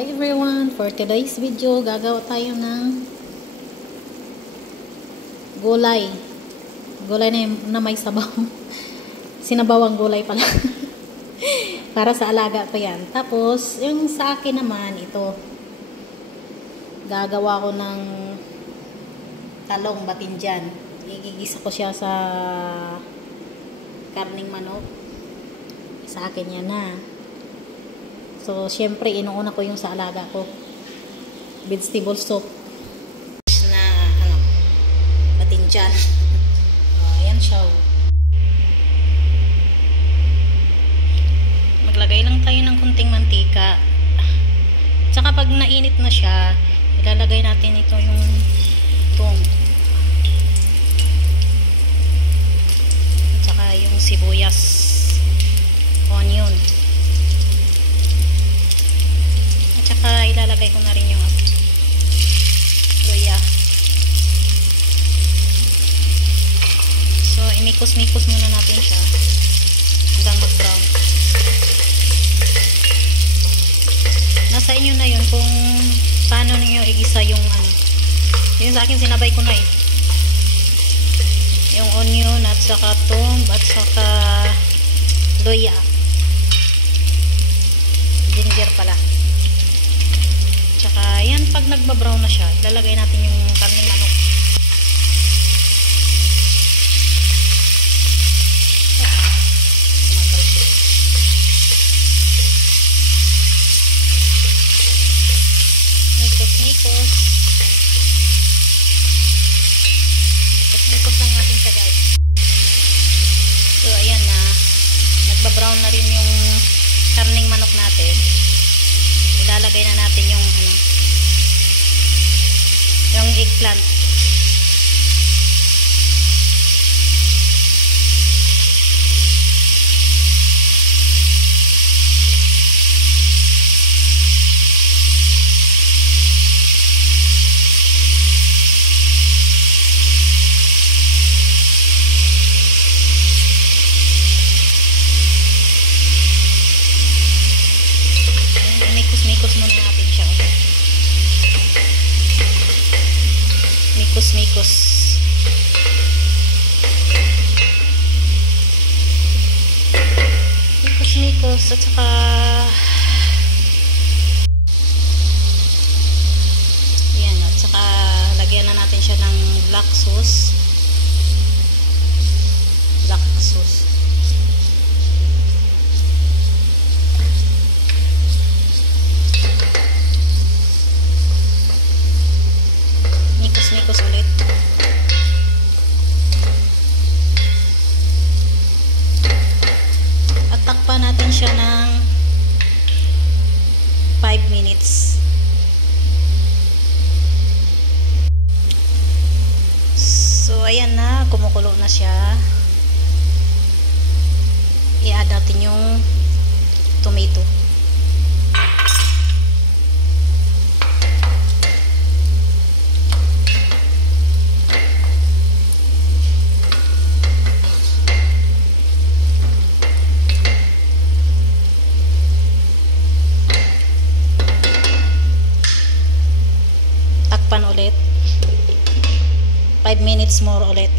Hi everyone! For today's video, gagawa tayo ng gulay. Gulay na may sabaw. Sinabawang gulay pala. Para sa alaga ko yan. Tapos, yung sa akin naman, ito. Gagawa ko ng talong batinjan. Igigisa ko siya sa karning manok. Sa akin yan na. So, syempre, inuuna ko yung sa alaga ko. Vegetable soup. Na, batinjan. Ayan siya. Maglagay lang tayo ng kunting mantika. Tsaka pag nainit na siya, ilalagay natin ito yung itong. Tsaka yung sibuyas, onion. Tsaka ilalagay ko na rin yung luya. So, imikos-mikos muna natin siya hanggang mag-brown. Nasa inyo na yun kung paano niyo igisa yung Yun sa akin, sinabay ko na eh. Yung onion at saka tomb at saka luya. Ginger pala. Tsaka yan, pag nagba-brown na siya, ilalagay natin yung karning manok. Mikos-mikos. Mikos-mikos lang natin siya, guys. So, ayan na. Nagba-brown na rin yung karning manok natin. Ilalagay na natin yung eggplant. Mikos muna natin siya. Mikos-mikos. Mikos-mikos at saka yan, at saka lagyan na natin siya ng black sauce. Black sauce. Mikos ulit. At takpan natin siya ng 5 minutes. So, ayan na. Kumukulo na siya. I-add natin yung tomato. Ulit 5 minutes more ulit.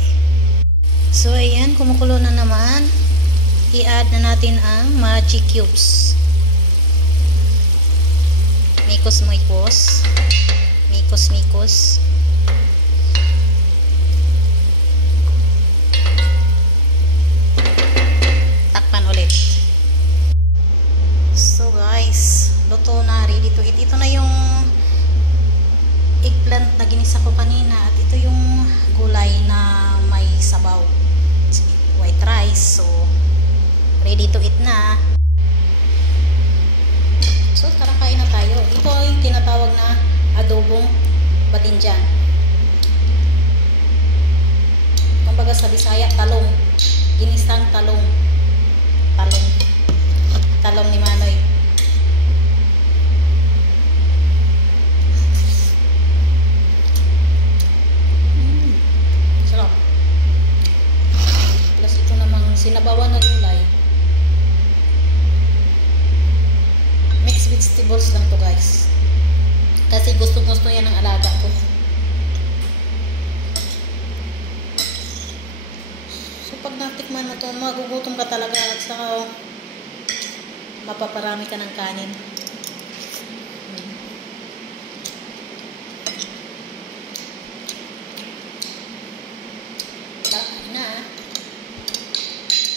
So ayan, kumukulo na naman. I-add na natin ang magic cubes. Mikos-mikos. Mikos-mikos. Takpan ulit. So guys, luto na, ready to eat. Ito na yung eggplant na ginisa ko kanina at ito yung gulay na may sabaw, white rice. So ready to eat na. So tara, kain na tayo. Ito yung tinatawag na adobong batinjan. Kumbaga sa Bisaya, talong. Ginisang talong. Talong ni Manoy. Sinabawan na gulay. Mixed vegetables lang to, guys. Kasi gusto yan ng alaga ko. So pag natikman mo to, magugutom ka talaga at saka mapaparami ka ng kanin. Na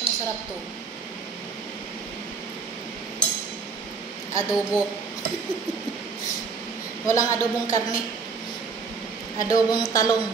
masarap to. Adobo. Walang adobong karne. Adobong talong.